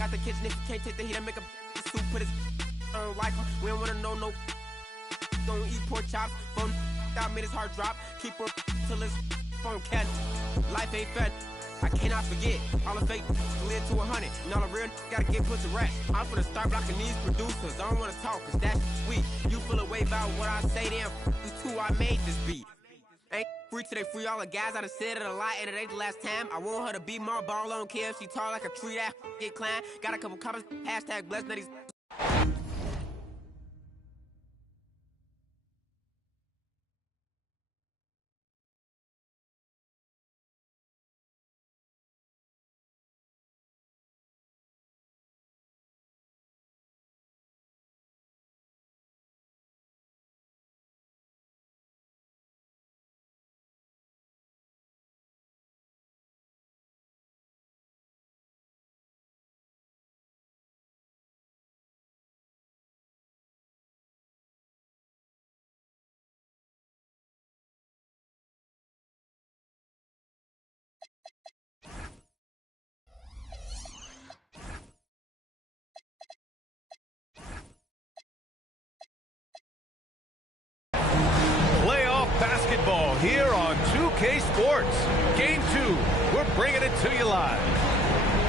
Got the kitchen if you can't take the heat, I make a soup, put his on like him. We don't wanna know no. Don't eat pork chops. Phone out, made his heart drop. Keep her till his phone cat. Life ain't fat. I cannot forget. All the fake live to 100. And all the real gotta get put to rest. I'm finna start blocking these producers. I don't wanna talk, cause that's sweet. You feel a way about what I say, damn. You too, I made this beat. Ain't free till they free all the guys. I done said it a lot, and it ain't the last time. I want her to be more ball, I don't care if she tall like a tree, that get climb. Got a couple comments, hashtag blessed nutties. Basketball here on 2K Sports. Game 2, we're bringing it to you live.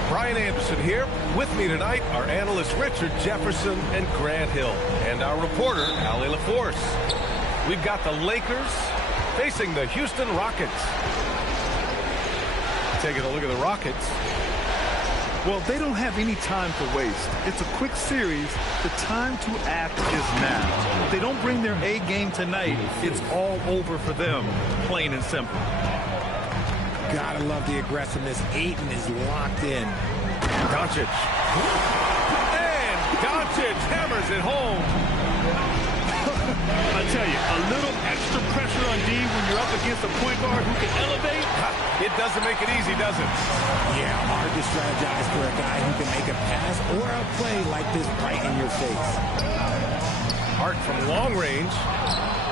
Brian Anderson here. With me tonight are analysts Richard Jefferson and Grant Hill, and our reporter, Allie LaForce. We've got the Lakers facing the Houston Rockets. Taking a look at the Rockets. Well, they don't have any time to waste. It's a quick series. The time to act is now. If they don't bring their A game tonight, it's all over for them, plain and simple. Gotta love the aggressiveness. Ayton is locked in. Doncic. And Doncic hammers it home. I tell you, a little extra pressure on D when you're up against a point guard who can elevate. It doesn't make it easy, does it? Yeah, hard to strategize for a guy who can make a pass or a play like this right in your face. Hart from long range.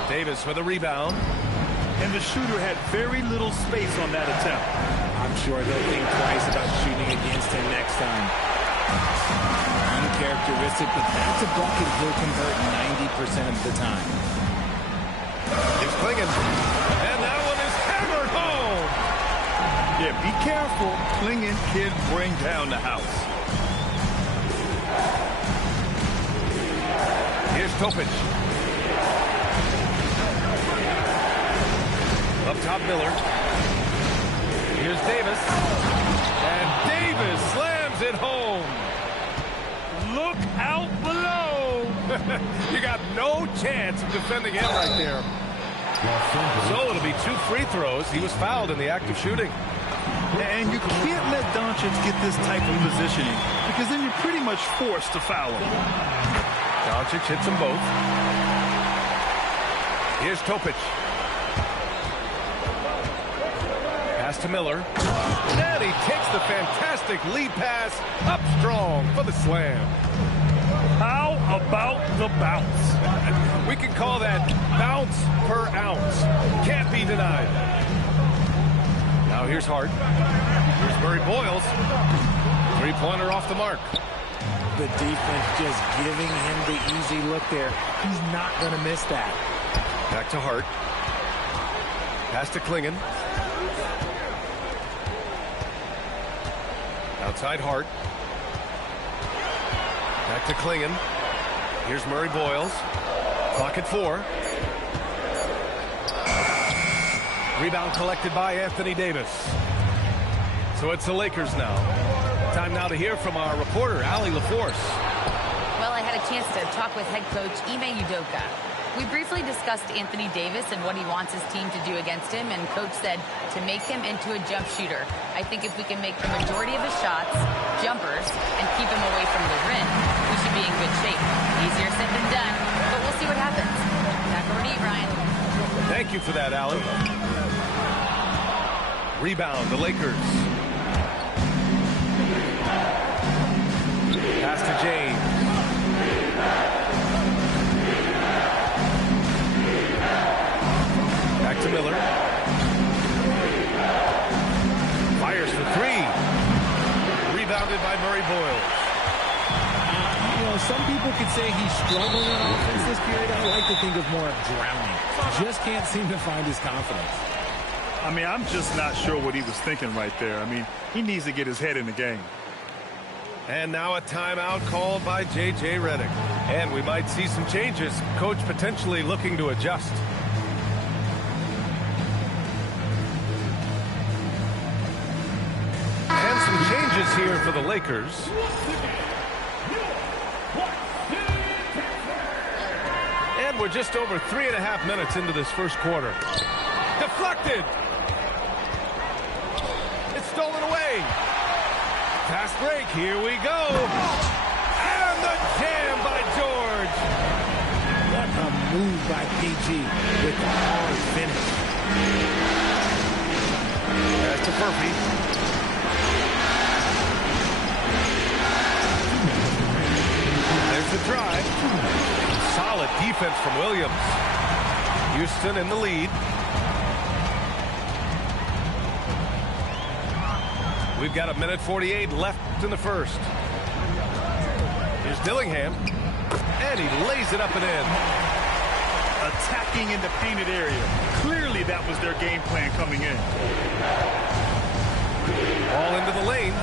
Davis with a rebound. And the shooter had very little space on that attempt. I'm sure they'll think twice about shooting against him next time. Uncharacteristic, but that's a bucket he'll convert 90% of the time. It's Clingan. And that one is hammered home. Yeah, be careful. Clingan can bring down the house. Here's Topic. Up top, Miller. Here's Davis. And Davis slams it home. Look out below. You got no chance of defending him right there. So it'll be 2 free throws. He was fouled in the act of shooting. And you can't let Doncic get this type of positioning because then you're pretty much forced to foul him. Doncic hits them both. Here's Topic. Pass to Miller. And he takes the fantastic lead pass up strong for the slam. How about the bounce? We can call that bounce per ounce. Can't be denied. Now here's Hart. Here's Murray Boyles. Three-pointer off the mark. The defense just giving him the easy look there. He's not going to miss that. Back to Hart. Pass to Clingan. Outside Hart. Back to Clingan. Here's Murray Boyles. Clock at 4. Rebound collected by Anthony Davis. So it's the Lakers now. Time now to hear from our reporter, Allie LaForce. Well, I had a chance to talk with head coach Ime Udoka. We briefly discussed Anthony Davis and what he wants his team to do against him, and coach said to make him into a jump shooter. I think if we can make the majority of his shots jumpers and keep him away from the rim, we should be in good shape. Easier said than done, but we'll see what happens. Back over to you, Ryan. Thank you for that, Allie. Rebound, the Lakers. Pass to James. Back to Miller. Fires for 3. Rebounded by Murray Boyles. know, some people could say he's struggling on offense this period. I like to think of more of drowning. Just can't seem to find his confidence. I mean, I'm just not sure what he was thinking right there. I mean, he needs to get his head in the game. And now a timeout called by J.J. Redick. And we might see some changes. Coach potentially looking to adjust. And some changes here for the Lakers. And we're just over 3.5 minutes into this first quarter. Deflected. It's stolen away. Fast break. Here we go. And the jam by George. What a move by PG with the hard finish. That's to Murphy. There's the drive. Solid defense from Williams. Houston in the lead. We've got 1:48 left in the first. Here's Dillingham. And he lays it up and in. Attacking in the painted area. Clearly that was their game plan coming in. All into the lane.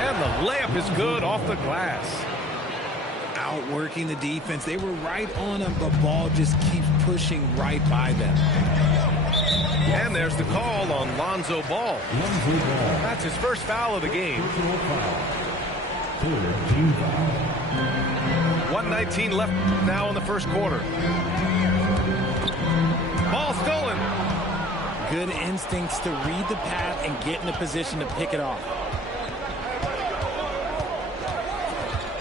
And the layup is good off the glass. Outworking the defense. They were right on him. The ball just keeps pushing right by them. And there's the call on Lonzo Ball. That's his first foul of the game. 1:19 left now in the first quarter. Ball stolen. Good instincts to read the path and get in a position to pick it off.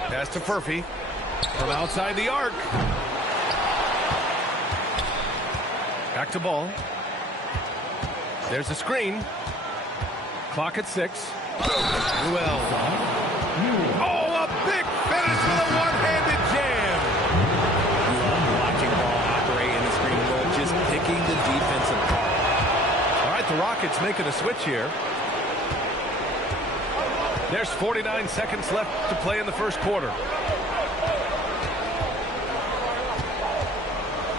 Pass to Murphy from outside the arc. Back to Ball. There's a screen. Clock at 6. Well. Oh, a big finish with a one-handed jam. Watching Ball operate in the screen role, just picking the defense apart. All right, the Rockets making a switch here. There's 49 seconds left to play in the first quarter.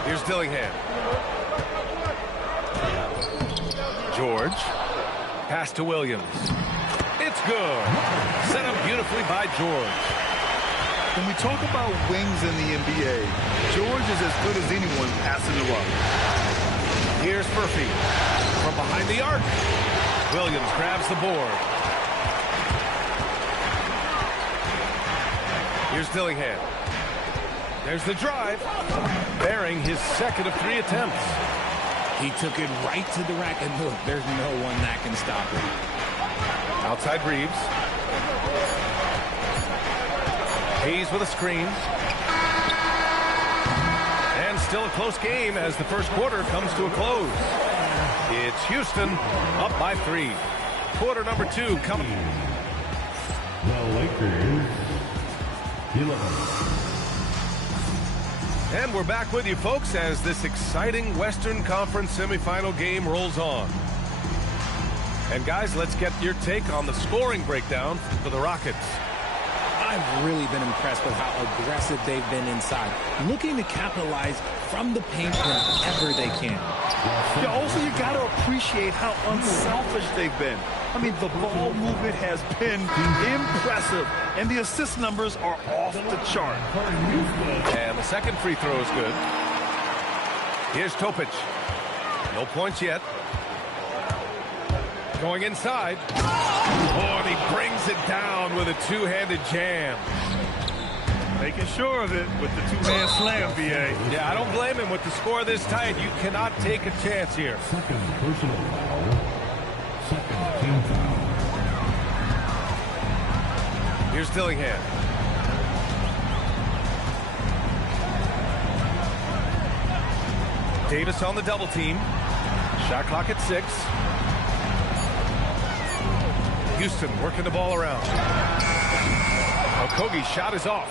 Here's Dillingham. George. Pass to Williams. It's good. Set up beautifully by George. When we talk about wings in the NBA, George is as good as anyone passing the rock. Here's Murphy. From behind the arc. Williams grabs the board. Here's Dillingham. There's the drive. Bearing his second of 3 attempts. He took it right to the rack, and look, there's no one that can stop him. Outside Reeves. Hayes with a screen. And still a close game as the first quarter comes to a close. It's Houston up by 3. Quarter number 2 coming. The Lakers 11. And we're back with you, folks, as this exciting Western Conference semifinal game rolls on. And, guys, let's get your take on the scoring breakdown for the Rockets. I've really been impressed with how aggressive they've been inside, looking to capitalize from the paint whenever they can. Yeah, also, you got to appreciate how unselfish they've been. I mean, the ball movement has been impressive, and the assist numbers are off the chart. And the second free throw is good. Here's Topic. No points yet. Going inside. Oh, and he brings it down with a two-handed jam. Making sure of it with the two-hand slam, B.A. Yeah, I don't blame him with the score this tight. You cannot take a chance here. Second personal foul. Second team foul. Here's Dillingham. Davis on the double team. Shot clock at 6. Houston working the ball around. Okogie's shot is off.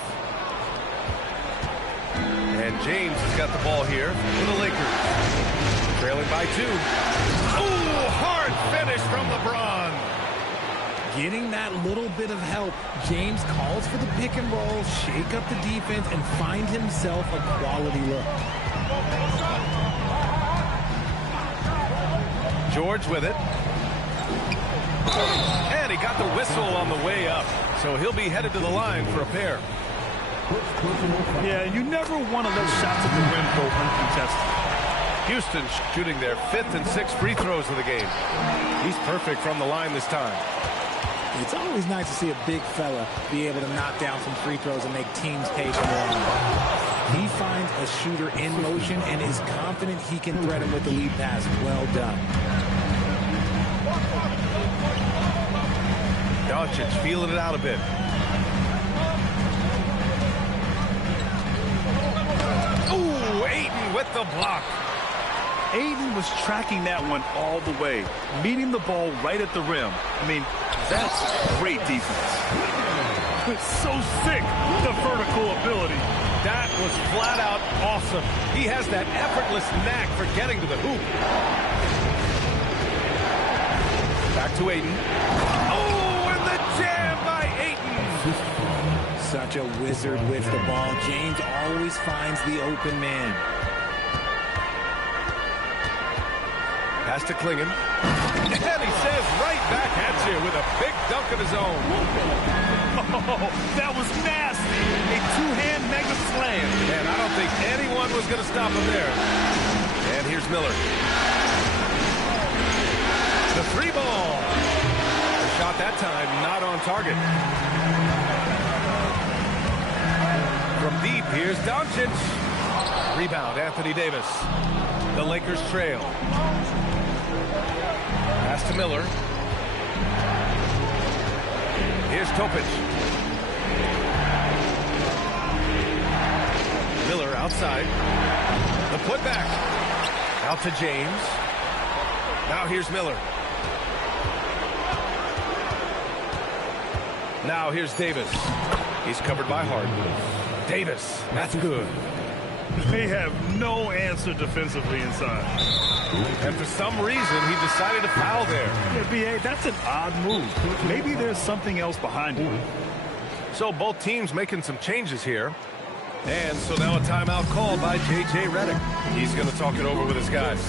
And James has got the ball here for the Lakers. Trailing by 2. Ooh, hard finish from LeBron. Getting that little bit of help, James calls for the pick and roll, shake up the defense, and find himself a quality look. George with it. And he got the whistle on the way up. So he'll be headed to the line for a pair. Yeah, you never want to let shots at the rim go uncontested. Houston shooting their 5th and 6th free throws of the game. He's perfect from the line this time. It's always nice to see a big fella be able to knock down some free throws and make teams pay for more. He finds a shooter in motion and is confident he can thread him with the lead pass. Well done. Doncic feeling it out a bit. Ooh, Ayton with the block. Ayton was tracking that one all the way, meeting the ball right at the rim. I mean, that's great defense. It's so sick, the vertical ability. That was flat out awesome. He has that effortless knack for getting to the hoop. Back to Ayton. Oh, and the jam by Ayton. Such a wizard with the ball. James always finds the open man. Pass to Klingon. And he says right back at you with a big dunk of his own. Oh, that was nasty. A two-hand mega slam. And I don't think anyone was going to stop him there. And here's Miller. The 3-ball. The shot that time not on target. From deep, here's Doncic. Rebound, Anthony Davis. The Lakers trail. Pass to Miller. Here's Topic. Miller outside. The putback. Out to James. Now here's Miller. Now here's Davis. He's covered by Harden. Davis, that's good. They have no answer defensively inside. And for some reason, he decided to foul there. Yeah, B.A., that's an odd move. Maybe there's something else behind it. So both teams making some changes here. And so now a timeout called by J.J. Redick. He's going to talk it over with his guys.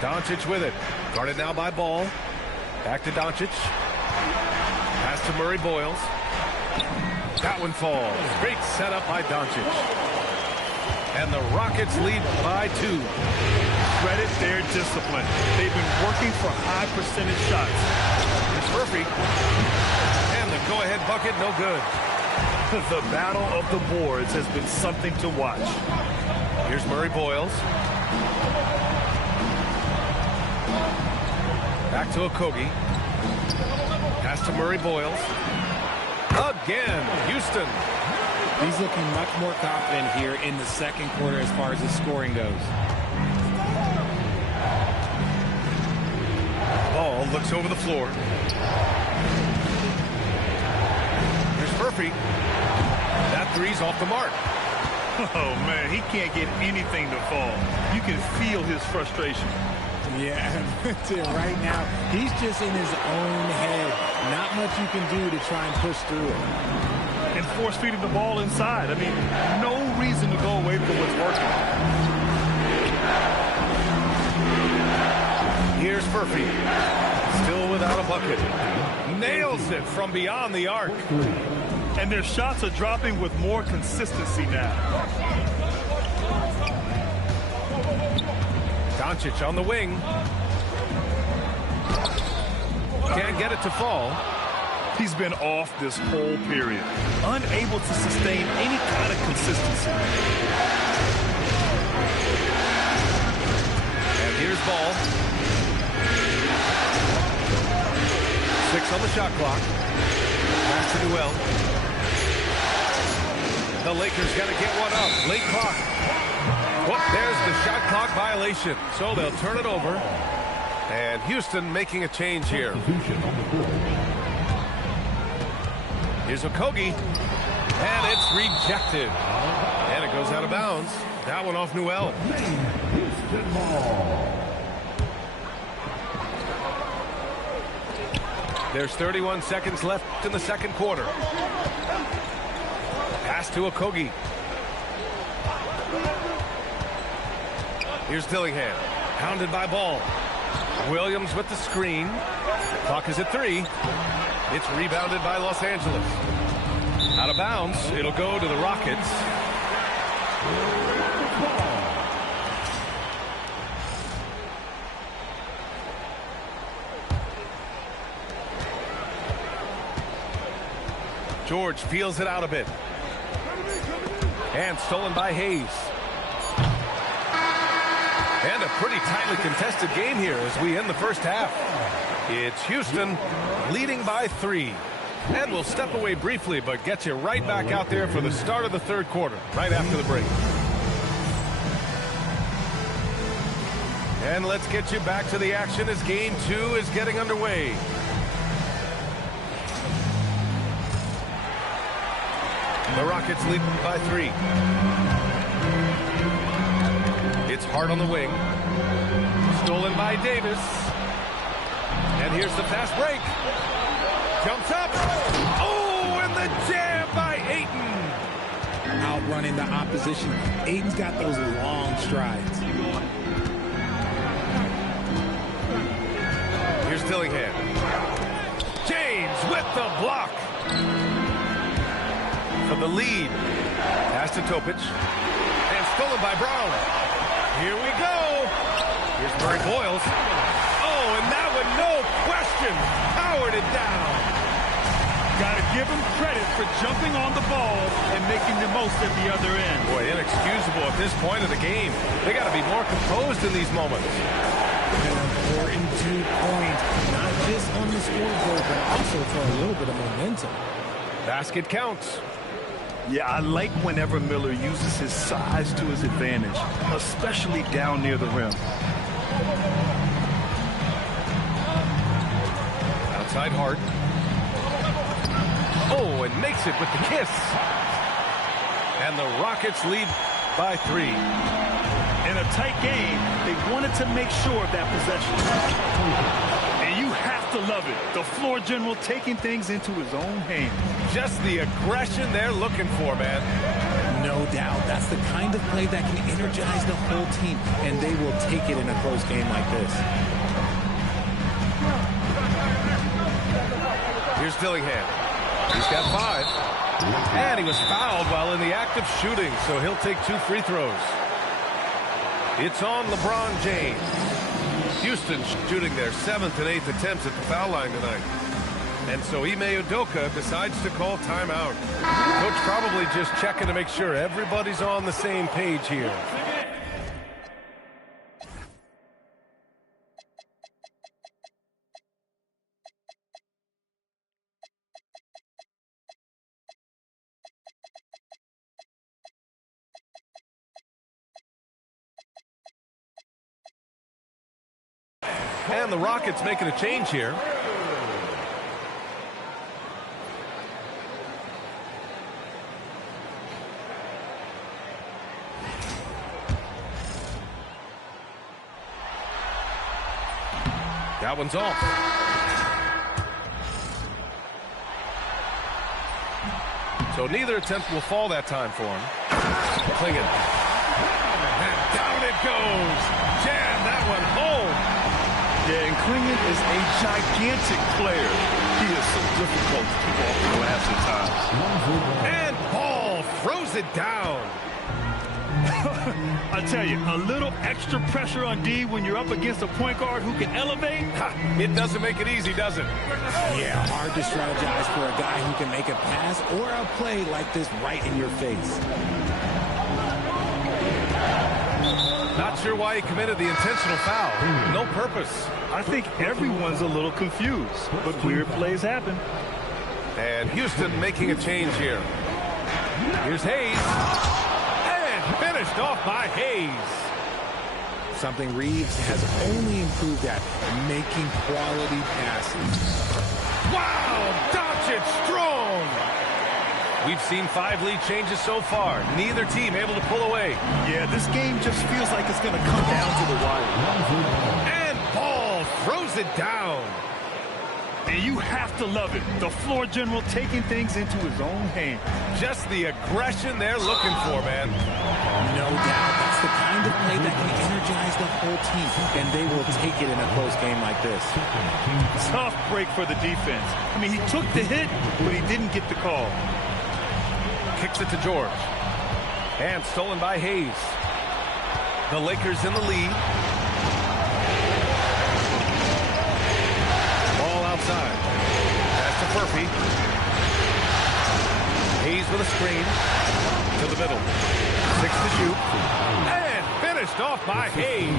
Doncic with it. Guarded now by Ball. Back to Doncic. Pass to Murray Boyles. That one falls. Great setup by Doncic. And the Rockets lead by 2. Credit their discipline. They've been working for high percentage shots. It's Murphy. And the go-ahead bucket, no good. The battle of the boards has been something to watch. Here's Murray Boyles. Back to Okogie. Pass to Murray Boyles. Again, Houston. He's looking much more confident here in the second quarter as far as his scoring goes. Ball looks over the floor. Here's Murphy. That three's off the mark. Oh, man, he can't get anything to fall. You can feel his frustration. Yeah, right now, he's just in his own head. Not much you can do to try and push through it. And force-feeding the ball inside. I mean, no reason to go away from what's working. Here's Murphy. Still without a bucket. Nails it from beyond the arc. And their shots are dropping with more consistency now. Doncic on the wing. Can't get it to fall. He's been off this whole period, unable to sustain any kind of consistency. And here's ball. 6 on the shot clock. Pass to Newell. The Lakers got to get one up. Late clock. Whoop, there's the shot clock violation. So they'll turn it over. And Houston making a change here. Here's Okogie. And it's rejected. And it goes out of bounds. That one off Newell. Houston ball. There's 31 seconds left in the second quarter. Pass to Okogie. Here's Dillingham. Pounded by Ball. Williams with the screen. Clock is at 3. It's rebounded by Los Angeles. Out of bounds. It'll go to the Rockets. George feels it out a bit. And stolen by Hayes. And a pretty tightly contested game here as we end the first half. It's Houston leading by 3. And we'll step away briefly, but get you right back out there for the start of the third quarter, right after the break. And let's get you back to the action as game 2 is getting underway. The Rockets lead by 3. It's Hart on the wing. Stolen by Davis. And here's the fast break. Jumps up. Oh, and the jam by Ayton. Outrunning the opposition. Ayton's got those long strides. Here's Dillingham. James with the block. For the lead. Pass to Topic. And stolen by Brown. Here we go. Here's Murray Boyles. Oh, and that one, no question, powered it down. Got to give him credit for jumping on the ball and making the most at the other end. Boy, inexcusable at this point of the game. They got to be more composed in these moments. An important 2 points, not just on the scoreboard, but also for a little bit of momentum. Basket counts. Yeah, I like whenever Miller uses his size to his advantage, especially down near the rim. Outside Hart. Oh, and makes it with the kiss. And the Rockets lead by 3. In a tight game, they wanted to make sure of that possession. And you have to love it. The floor general taking things into his own hands. Just the aggression they're looking for, man. No doubt. That's the kind of play that can energize the whole team, and they will take it in a close game like this. Here's Dillingham. He's got 5. And he was fouled while in the act of shooting, so he'll take 2 free throws. It's on LeBron James. Houston shooting their 7th and 8th attempts at the foul line tonight. And so Ime Udoka decides to call timeout. Coach probably just checking to make sure everybody's on the same page here. And the Rockets making a change here. That one's off. So neither attempt will fall that time for him. Clingan. And down it goes. Jam that one home. Yeah, and Clingan is a gigantic player. He is so difficult to keep off the glass at times. And Ball throws it down. I tell you, a little extra pressure on D when you're up against a point guard who can elevate. It doesn't make it easy, does it? Yeah, hard to strategize for a guy who can make a pass or a play like this right in your face. Not sure why he committed the intentional foul. No purpose. I think everyone's a little confused, but weird plays happen. And Houston making a change here. Here's Hayes. And finished off by Hayes. Something Reeves has only improved at, making quality passes. Wow, Doncic strong. We've seen 5 lead changes so far. Neither team able to pull away. Yeah, this game just feels like it's going to come down to the wire. And Ball throws it down. And you have to love it. The floor general taking things into his own hands. Just the aggression they're looking for, man. No doubt. That's the kind of play that can energize the whole team, and they will take it in a close game like this. Tough break for the defense. I mean, he took the hit, but he didn't get the call. Kicks it to George. And stolen by Hayes. The Lakers in the lead. Ball outside. Pass to Murphy. Hayes with a screen. To the middle. 6 to shoot. And finished off by Hayes.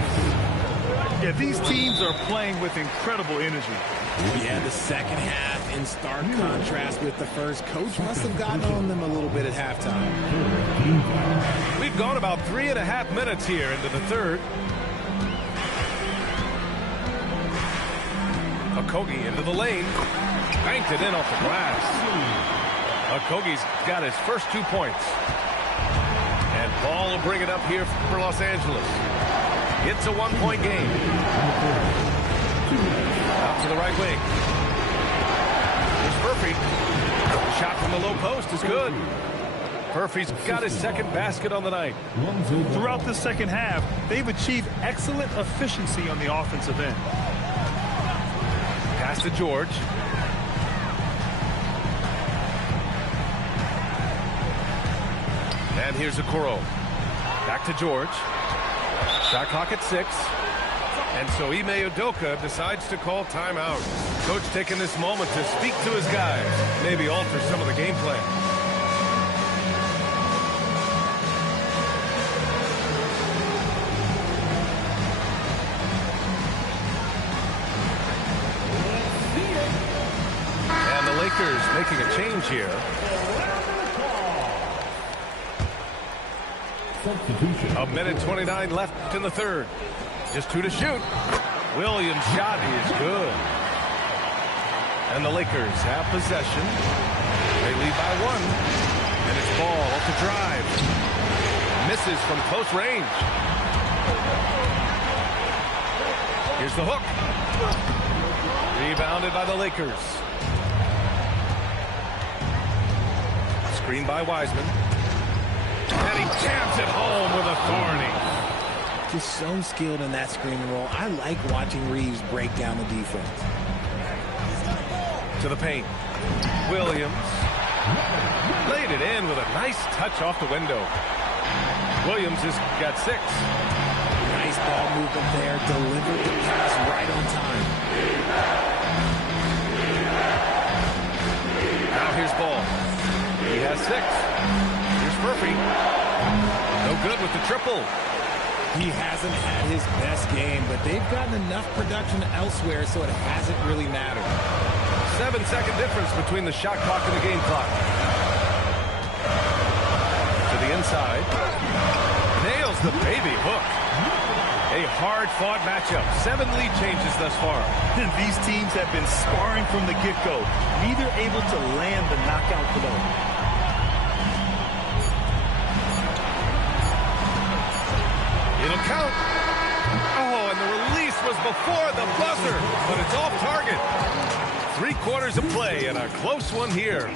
Yeah, these teams are playing with incredible energy. Yeah, the second half in stark contrast with the first. Coach must have gotten on them a little bit at halftime. We've gone about 3.5 minutes here into the third. Okogie into the lane. Banked it in off the glass. Okogie's got his first 2 points. And Ball will bring it up here for Los Angeles. It's a 1-point game. Out to the right wing. Here's Murphy. Shot from the low post is good. Murphy's got his second basket on the night. Throughout the second half, they've achieved excellent efficiency on the offensive end. Pass to George. And here's Okoro. Back to George. Shot clock at 6. And so Ime Udoka decides to call timeout. Coach taking this moment to speak to his guys. Maybe alter some of the game plan. And the Lakers making a change here. Substitution. 1:29 left in the third. Just 2 to shoot. Williams' shot is good. And the Lakers have possession. They lead by 1. And it's Ball off the drive. Misses from close range. Here's the hook. Rebounded by the Lakers. Screen by Wiseman. And he jams it home with authority. Just so skilled in that screen and roll. I like watching Reeves break down the defense. To the paint. Williams. Laid it in with a nice touch off the window. Williams has got 6. Nice ball movement there. Delivered the pass right on time. Now here's Ball. He has 6. Here's Murphy. No good with the triple. He hasn't had his best game, but they've gotten enough production elsewhere, so it hasn't really mattered. 7-second difference between the shot clock and the game clock. To the inside. Nails the baby hook. A hard-fought matchup. 7 lead changes thus far. These teams have been sparring from the get-go, neither able to land the knockout blow. It'll count. Oh, and the release was before the buzzer, but it's off target. 3 quarters of play and a close one here.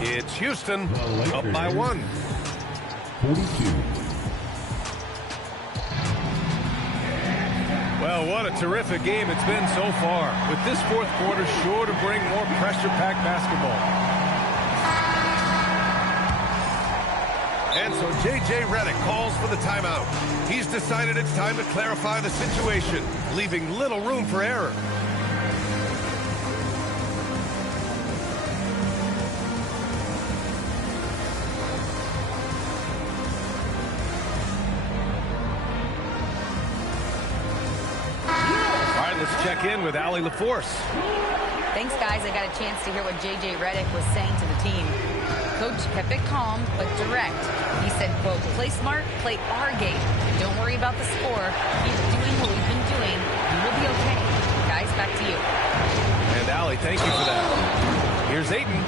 It's Houston up by 1. 42. Well, what a terrific game it's been so far. With this 4th quarter sure to bring more pressure-packed basketball. And so J.J. Redick calls for the timeout. He's decided it's time to clarify the situation, leaving little room for error. All right, let's check in with Allie LaForce. Thanks, guys. I got a chance to hear what J.J. Redick was saying to the team. Coach kept it calm but direct. He said, quote, play smart, play our game. Don't worry about the score. Keep doing what we've been doing. We will be okay. Guys, back to you. And Allie, thank you for that. Here's Ayton.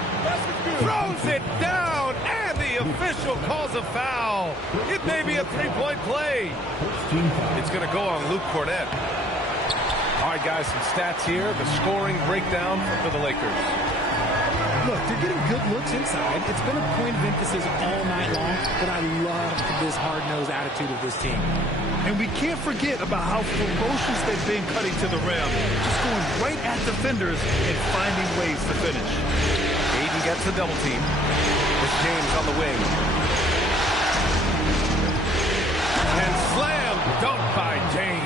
Throws it down, and the official calls a foul. It may be a three-point play. It's going to go on Luke Cornett. All right, guys, some stats here. The scoring breakdown for the Lakers. Look, they're getting good looks inside. It's been a point of emphasis all night long, but I love this hard-nosed attitude of this team. And we can't forget about how ferocious they've been cutting to the rim. Just going right at defenders and finding ways to finish. Ayton gets the double team. It's James on the wing. And slam dunk by James.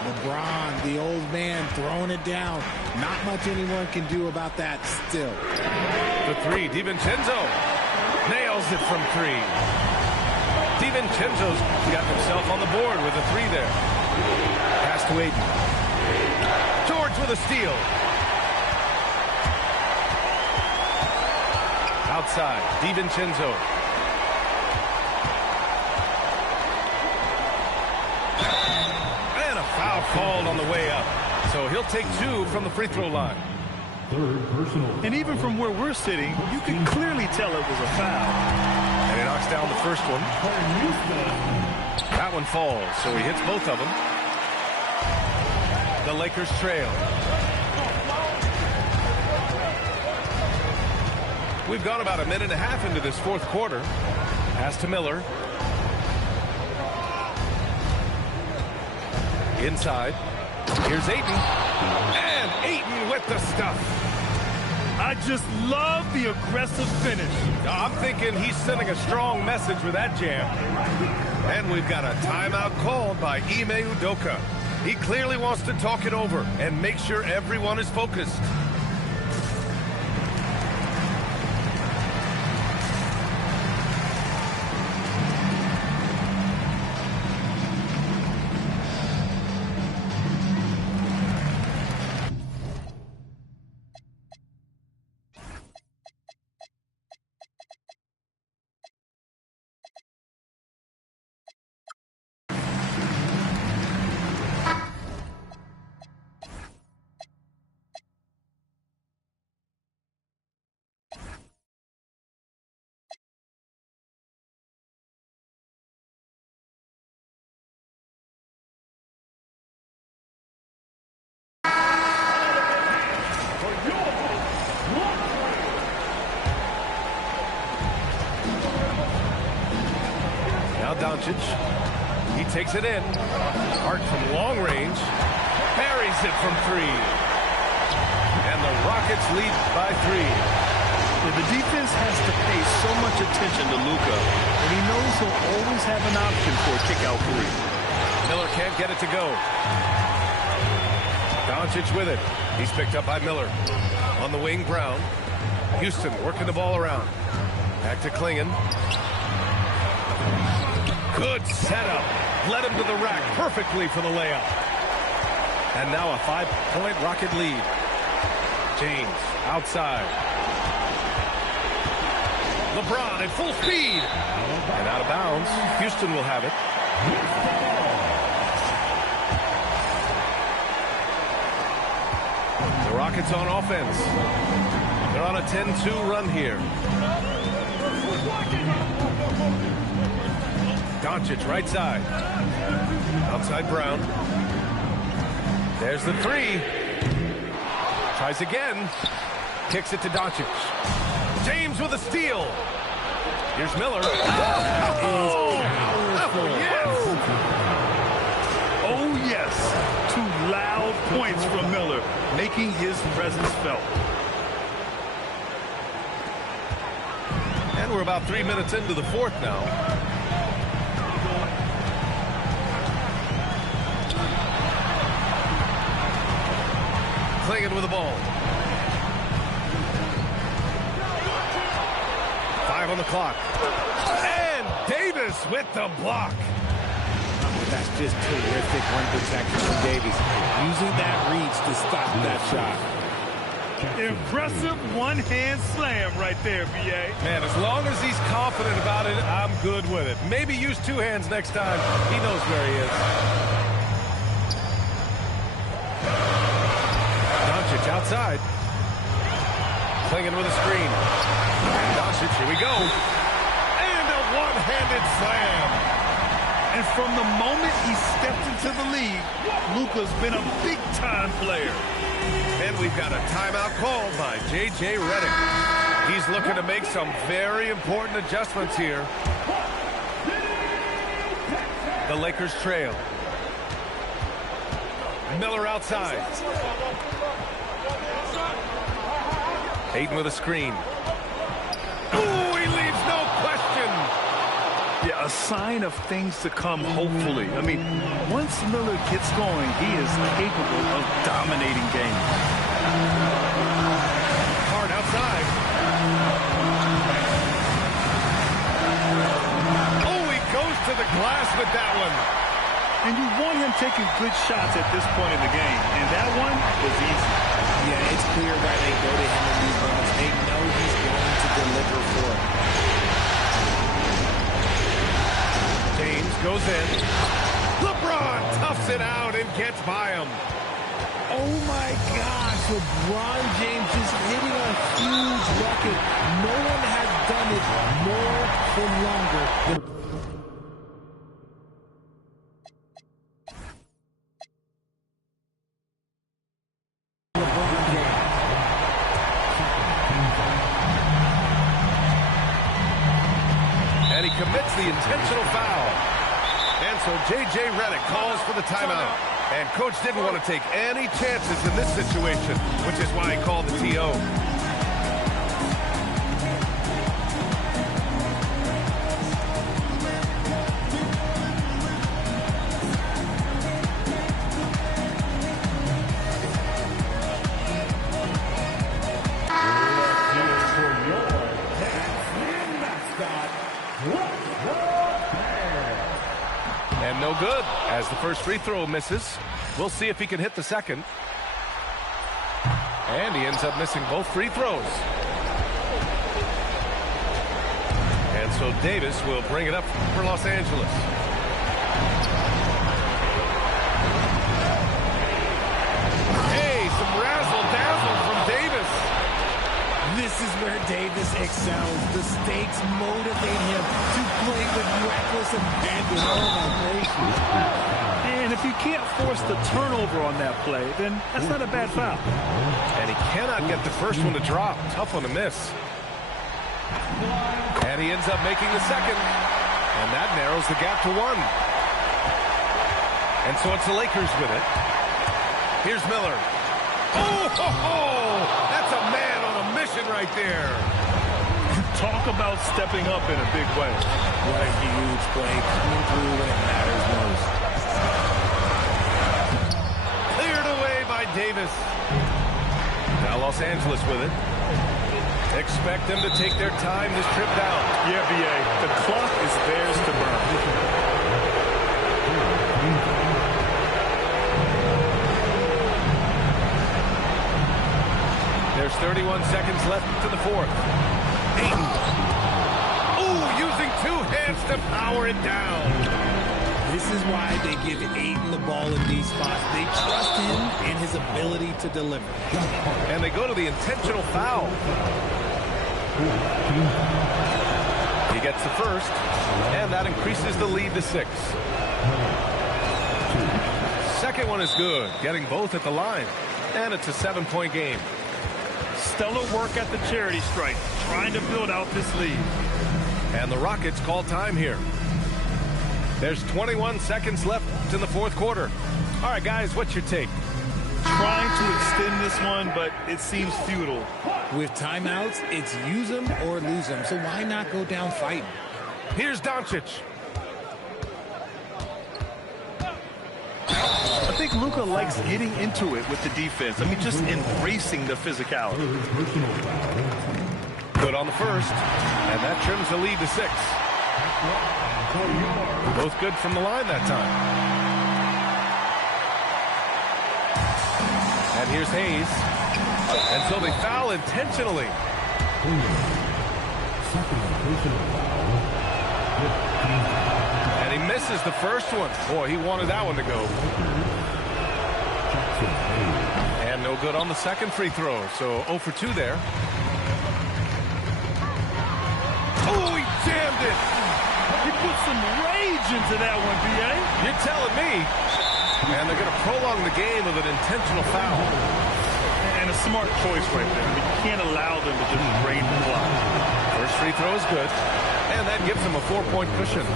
LeBron, the old man, throwing it down. Not much anyone can do about that still. The three, DiVincenzo nails it from three. DiVincenzo's got himself on the board with a three there. Pass to Ayton. George with a steal. Outside, DiVincenzo. And a foul called on the way up. So he'll take two from the free throw line. Third personal. And even from where we're sitting, you can clearly tell it was a foul. And he knocks down the first one. That one falls, so he hits both of them. The Lakers trail. We've gone about a minute and a half into this fourth quarter. Pass to Miller. Inside. Here's Ayton. And Ayton with the stuff. I just love the aggressive finish. I'm thinking he's sending a strong message with that jam. And we've got a timeout called by Ime Udoka. He clearly wants to talk it over and make sure everyone is focused. Doncic. He takes it in. Hart from long range. Buries it from three. And the Rockets lead by three. Yeah, the defense has to pay so much attention to Luka, and he knows he'll always have an option for a kick-out three. Miller can't get it to go. Doncic with it. He's picked up by Miller. On the wing, Brown. Houston working the ball around. Back to Klingon. Good setup. Led him to the rack perfectly for the layup. And now a 5-point Rocket lead. James outside. LeBron at full speed. And out of bounds. Houston will have it. The Rockets on offense. They're on a 10-2 run here. Doncic right side. Outside Brown. There's the three. Tries again. Kicks it to Doncic. James with a steal. Here's Miller. Oh, yes. Oh, yes. Two loud points from Miller, making his presence felt. And And we're about 3 minutes into the fourth now. Clingan with the ball. 5 on the clock. And Davis with the block. That's just terrific run protection from Davis. Using that reach to stop that shot. Impressive one-hand slam right there, B.A. Man, as long as he's confident about it, I'm good with it. Maybe use 2 hands next time. He knows where he is. Doncic outside. Clingan with a screen. And Doncic, here we go. And a one-handed slam. And from the moment he stepped into the league, Luka's been a big-time player. And we've got a timeout called by J.J. Redick. He's looking to make some very important adjustments here. The Lakers trail. Miller outside. Ayton with a screen. Ooh, he leaves no question. Yeah, a sign of things to come, hopefully. I mean, once Miller gets going, he is capable of dominating games. Hard outside. Oh, he goes to the glass with that one. And you want him taking good shots at this point in the game. And that one was easy. Yeah, it's clear why they go to him in these moments. They know he's going to deliver for them. James goes in. LeBron toughs it out and gets by him. Oh my gosh, LeBron James just hitting a huge bucket. No one has done it more for longer than LeBron James. And he commits the intentional foul. And so J.J. Redick calls for the timeout. And Coach didn't want to take any chances in this situation, which is why he called the T.O. And no good, as the first free throw misses. We'll see if he can hit the second. And he ends up missing both free throws. And so Davis will bring it up for Los Angeles. Hey, some razzle-dazzle from Davis. This is where Davis excels. The stakes motivate him to play with reckless abandon. Oh my gracious. And if you can't force the turnover on that play, then that's not a bad foul. And he cannot get the first one to drop. Tough one to miss. And he ends up making the second. And that narrows the gap to 1. And so it's the Lakers with it. Here's Miller. Oh, ho, ho! That's a man on a mission right there. Talk about stepping up in a big way. What a huge play, coming through when it matters most. Cleared away by Davis. Now Los Angeles with it. Expect them to take their time this trip down. Yeah, B.A., the clock is theirs to burn. There's 31 seconds left to the fourth. Ayton. Ooh, using 2 hands to power it down. This is why they give Ayton the ball in these spots. They trust him and his ability to deliver. And they go to the intentional foul. He gets the first, and that increases the lead to 6. Second one is good, getting both at the line. And it's a 7-point game. Stellar work at the charity stripe, trying to build out this lead. And the Rockets call time here. There's 21 seconds left in the fourth quarter. All right, guys, what's your take? trying to extend this one, but it seems futile. With timeouts, it's use them or lose them. So why not go down fighting? Here's Doncic. I think Luka likes getting into it with the defense. I mean, just embracing the physicality. Good on the first, and that trims the lead to 6. Both good from the line that time. And here's Hayes. And so they foul intentionally. And he misses the first one. Boy, he wanted that one to go. And no good on the second free throw. So 0 for 2 there. Oh, he jammed it. He put some rage into that one, B.A. You're telling me. And they're going to prolong the game with an intentional foul. And a smart choice right there. I mean, you can't allow them to just drain the clock. First free throw is good. And that gives them a 4-point cushion.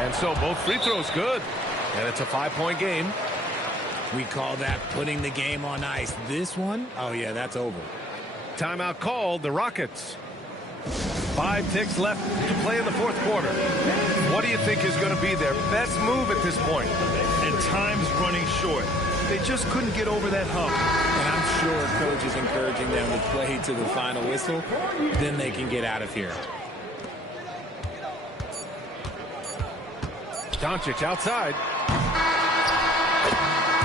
And so both free throws good. And it's a 5-point game. We call that putting the game on ice. This one, oh yeah, that's over. Timeout called, the Rockets. 5 ticks left to play in the fourth quarter. What do you think is going to be their best move at this point? And time's running short. They just couldn't get over that hump. And I'm sure coach is encouraging them to play to the final whistle. Then they can get out of here. Doncic outside.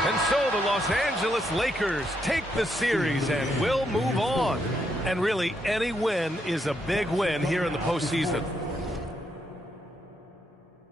And so the Los Angeles Lakers take the series and will move on. And really, any win is a big win here in the postseason.